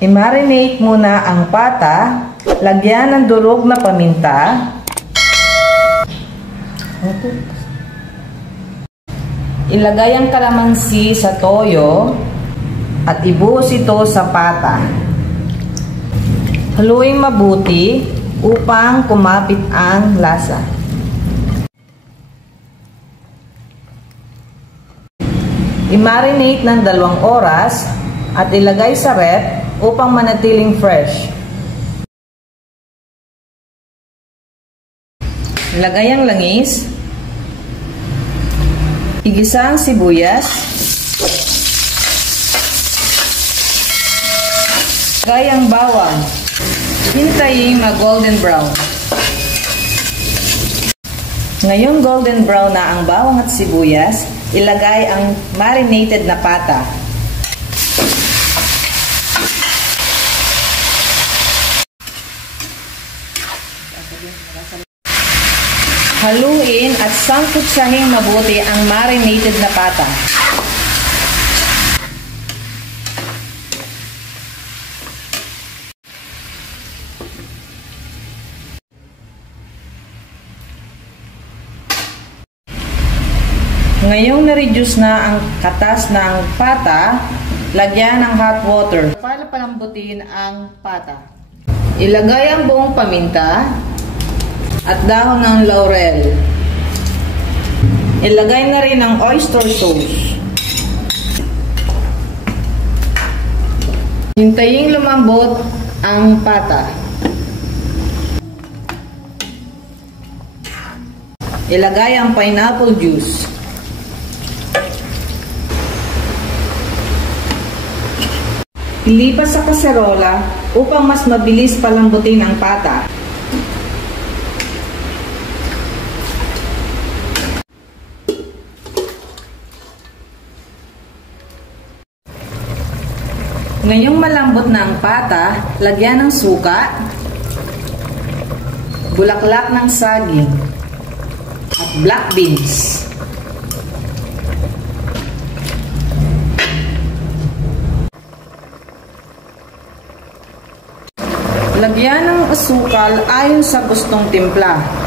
I-marinate muna ang pata, lagyan ng durog na paminta, ilagay ang kalamansi sa toyo at ibuhos ito sa pata. Haluin mabuti upang kumapit ang lasa. I-marinate ng 2 oras at ilagay sa ref upang manatiling fresh. Ilagay ang langis, igisa ang sibuyas, ilagay ang bawang, hintayin mag-golden brown. Ngayong golden brown na ang bawang at sibuyas, ilagay ang marinated na pata. Haluin at sangkutsahin mabuti ang marinated na pata. Ngayong na-reduce na ang katas ng pata, lagyan ng hot water para palambutin ang pata. Ilagay ang buong paminta at dahon ng laurel. Ilagay na rin ang oyster sauce. Hintayin lumambot ang pata. Ilagay ang pineapple juice. Ilipat sa kaserola upang mas mabilis palambutin ang pata. Ngayong malambot na ang pata, lagyan ng suka, bulaklak ng saging, at black beans. Lagyan ng asukal ayon sa gustong timpla.